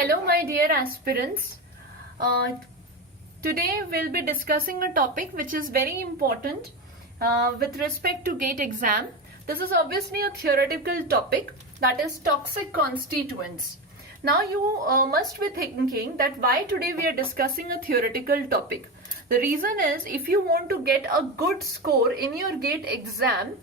Hello my dear aspirants. Today we'll be discussing a topic which is very important with respect to GATE exam. This is obviously a theoretical topic, that is toxic constituents. Now you must be thinking that why today we are discussing a theoretical topic. The reason is, if you want to get a good score in your GATE exam,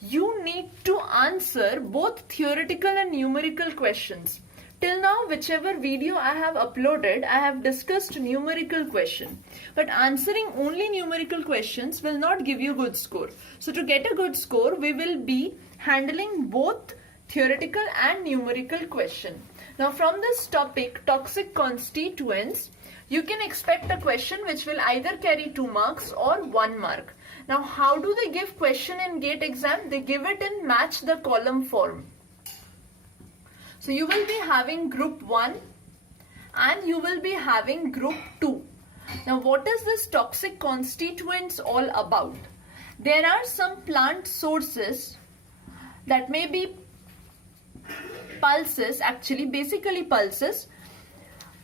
you need to answer both theoretical and numerical questions. Till now, whichever video I have uploaded, I have discussed numerical question. But answering only numerical questions will not give you good score. So to get a good score, we will be handling both theoretical and numerical question. Now from this topic, toxic constituents, you can expect a question which will either carry 2 marks or 1 mark. Now how do they give question in GATE exam? They give it in match the column form. So you will be having group 1 and you will be having group 2. Now what is this toxic constituents all about? There are some plant sources that may be pulses, actually basically pulses.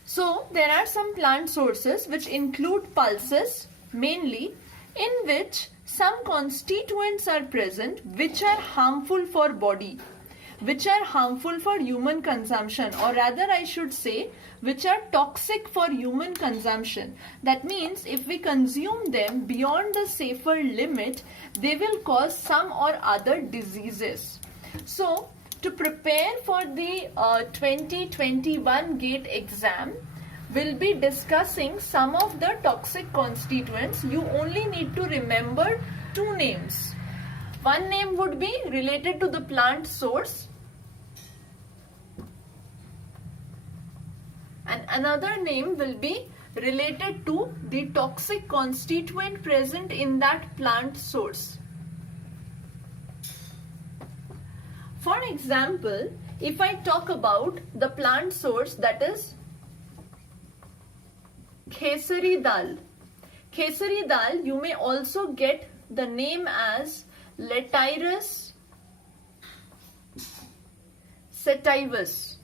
So there are some plant sources which include pulses mainly, in which some constituents are present which are harmful for body, which are harmful for human consumption, or rather I should say which are toxic for human consumption. That means if we consume them beyond the safer limit, they will cause some or other diseases. So to prepare for the 2021 GATE exam, we'll be discussing some of the toxic constituents. You only need to remember 2 names. One name would be related to the plant source and another name will be related to the toxic constituent present in that plant source. For example, if I talk about the plant source, that is Khesari dal. Khesari dal, you may also get the name as Latirus sativus.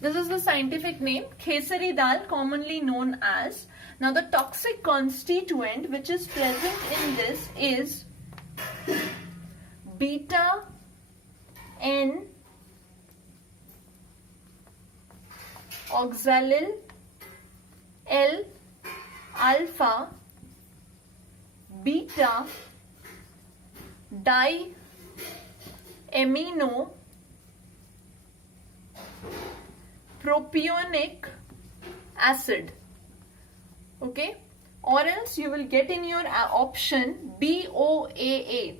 This is the scientific name, Khesari dal, commonly known as. Now the toxic constituent which is present in this is beta N oxallyl L alpha beta diamino propionic acid. Okay, or else you will get in your option BOAA,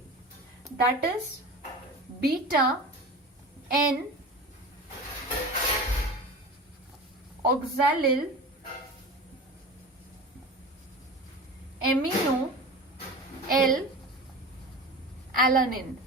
that is beta N oxallyl amino L alanine.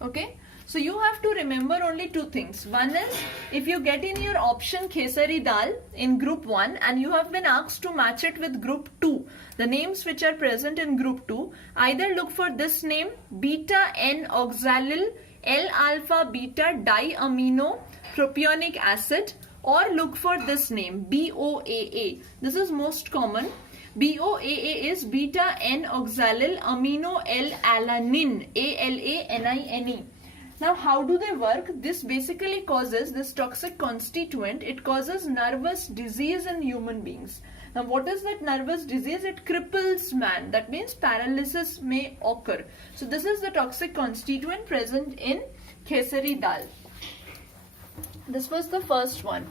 Okay, so you have to remember only 2 things. One is, if you get in your option Khesari dal in group 1 and you have been asked to match it with group 2, the names which are present in group 2, either look for this name beta N oxallyl L alpha beta diamino propionic acid, or look for this name BOAA. This is most common. BOAA is beta N oxallyl amino L alanine, ALANINE. Now how do they work? This basically causes, this toxic constituent, it causes nervous disease in human beings. Now what is that nervous disease? It cripples man. That means paralysis may occur. So this is the toxic constituent present in Khesari dal. This was the first one.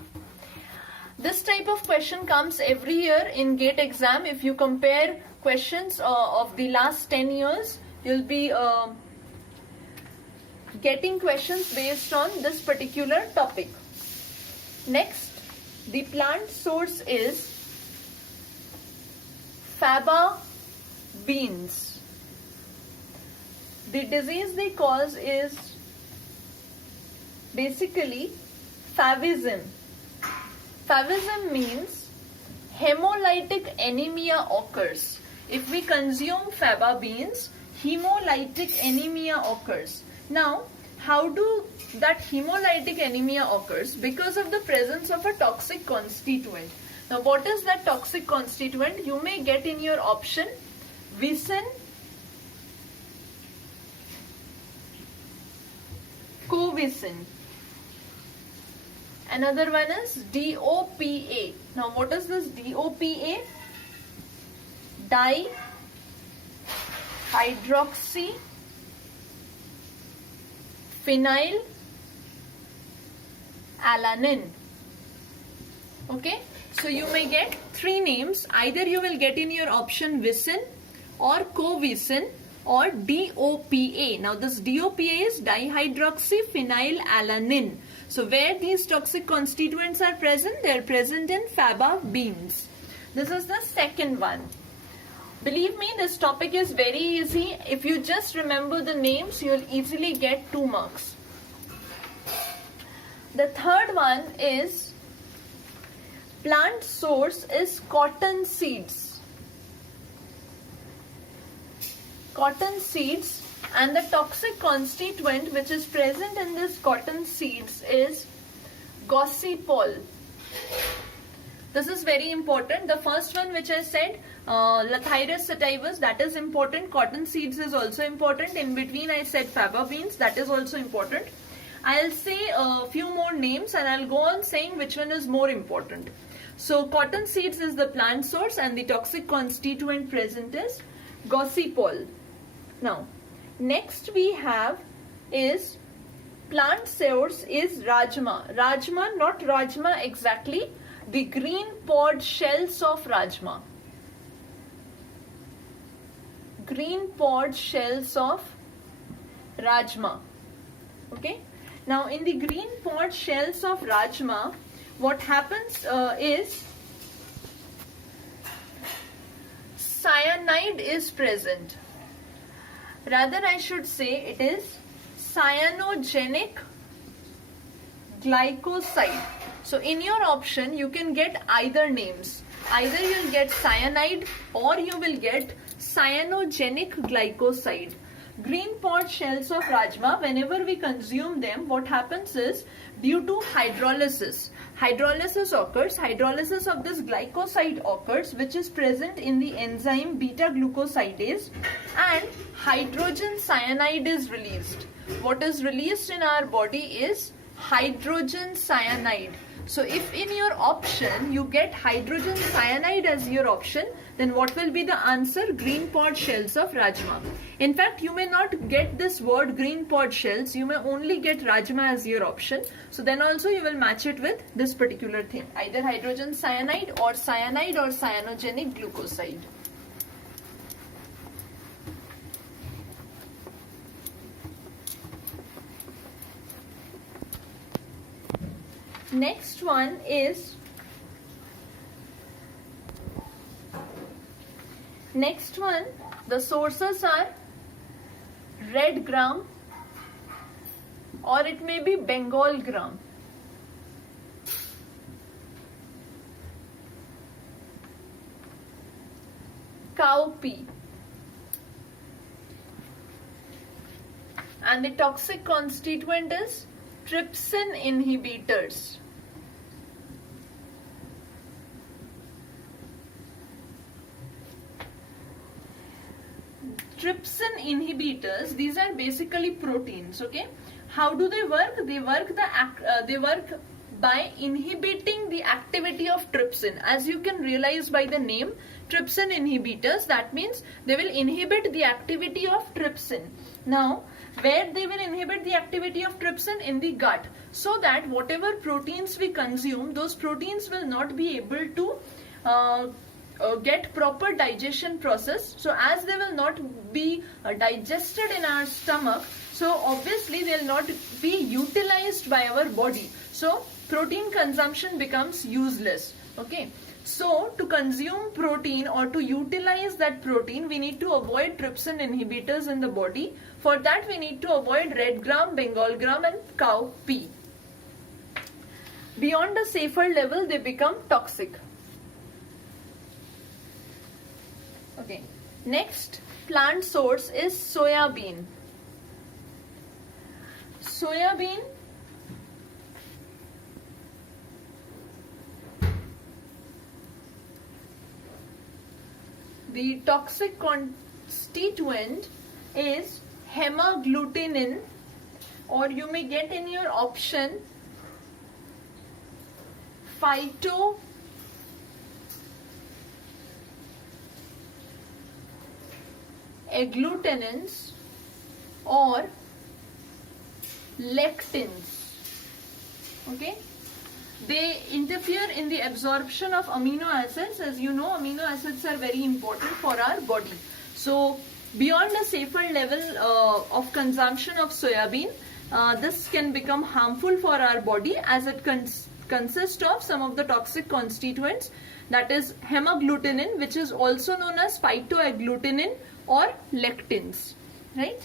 This type of question comes every year in GATE exam. If you compare questions of the last 10 years, you'll be getting questions based on this particular topic. Next, the plant source is faba beans. The disease they cause is basically favism. Favism means hemolytic anemia occurs. If we consume faba beans, hemolytic anemia occurs. Now, how do that hemolytic anemia occurs? Because of the presence of a toxic constituent. Now what is that toxic constituent? You may get in your option vicin, covicin. Another one is DOPA. Now what is this DOPA? Dihydroxy phenyl alanine. Okay, so you may get three names. Either you will get in your option vicin or covicin or DOPA. Now this DOPA is dihydroxyphenylalanine. So where these toxic constituents are present, they are present in faba beans. This is the second one. Believe me, this topic is very easy. If you just remember the names, you will easily get 2 marks. The third one is plant source is cotton seeds. Cotton seeds, and the toxic constituent which is present in this cotton seeds is gossypol. This is very important. The first one which I said, Lathyrus sativus, that is important. Cotton seeds is also important. In between I said faba beans, that is also important. I'll say a few more names and I'll go on saying which one is more important. So cotton seeds is the plant source and the toxic constituent present is gossypol. Now, next we have is plant source is rajma. Rajma, not rajma exactly, the green pod shells of rajma. Green pod shells of rajma. Okay. Now, in the green pod shells of rajma, what happens is cyanide is present. Rather, I should say it is cyanogenic glycoside. So in your option, you can get either names. Either you'll get cyanide or you will get cyanogenic glycoside. Green pod shells of rajma, whenever we consume them, what happens is due to hydrolysis. Hydrolysis occurs. Hydrolysis of this glycoside occurs, which is present in the enzyme beta-glucosidase, and hydrogen cyanide is released. What is released in our body is hydrogen cyanide. So if in your option you get hydrogen cyanide as your option, then what will be the answer? Green pod shells of rajma. In fact, you may not get this word green pod shells, you may only get rajma as your option. So then also you will match it with this particular thing, either hydrogen cyanide or cyanogenic glucoside. Next one is the sources are red gram or it may be Bengal gram. Cowpea. And the toxic constituent is trypsin inhibitors. Trypsin inhibitors, these are basically proteins. Okay, how do they work? They work by inhibiting the activity of trypsin. As you can realize by the name, trypsin inhibitors, that means they will inhibit the activity of trypsin. Now, where they will inhibit the activity of trypsin? In the gut, so that whatever proteins we consume, those proteins will not be able to get proper digestion process. So as they will not be digested in our stomach, so obviously they will not be utilized by our body. So protein consumption becomes useless. Okay, so to consume protein or to utilize that protein, we need to avoid trypsin inhibitors in the body. For that we need to avoid red gram, Bengal gram and cowpea. Beyond a safer level, they become toxic. Okay, next plant source is soya bean. soybean the toxic constituent is hemagglutinin, or you may get in your option phytoagglutinins or lectins. Okay, they interfere in the absorption of amino acids. As you know, amino acids are very important for our body. So beyond a safer level of consumption of soybean, this can become harmful for our body, as it consists of some of the toxic constituents, that is hemagglutinin, which is also known as phytoagglutinin or lectins, right?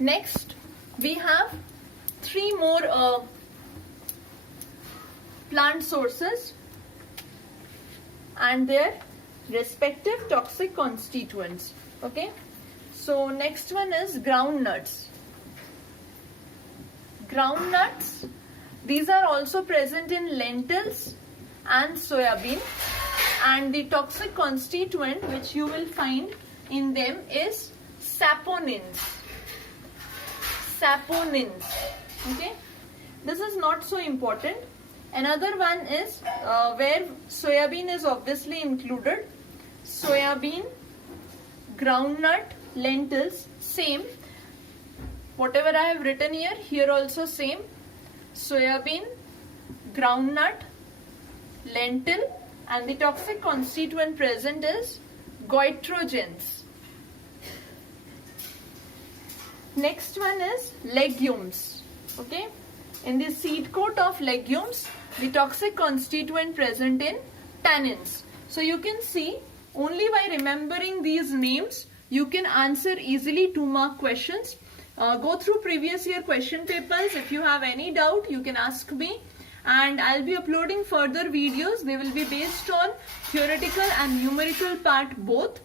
Next, we have three more plant sources and their respective toxic constituents. Okay, so next one is groundnuts. Groundnuts, these are also present in lentils and soybean, and the toxic constituent which you will find in them is saponins. Saponins. Okay, this is not so important. Another one is where soybean is obviously included. Soybean, groundnut, lentils, same. Whatever I have written here, here also same. Soybean, groundnut, lentil, and the toxic constituent present is goitrogens. Next one is legumes. Okay, in the seed coat of legumes, the toxic constituent present in tannins. So you can see, only by remembering these names, you can answer easily 2-mark questions. Go through previous year question papers. If you have any doubt, you can ask me, and I'll be uploading further videos. They will be based on theoretical and numerical part both.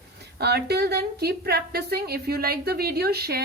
Till then, keep practicing. If you like the video, share.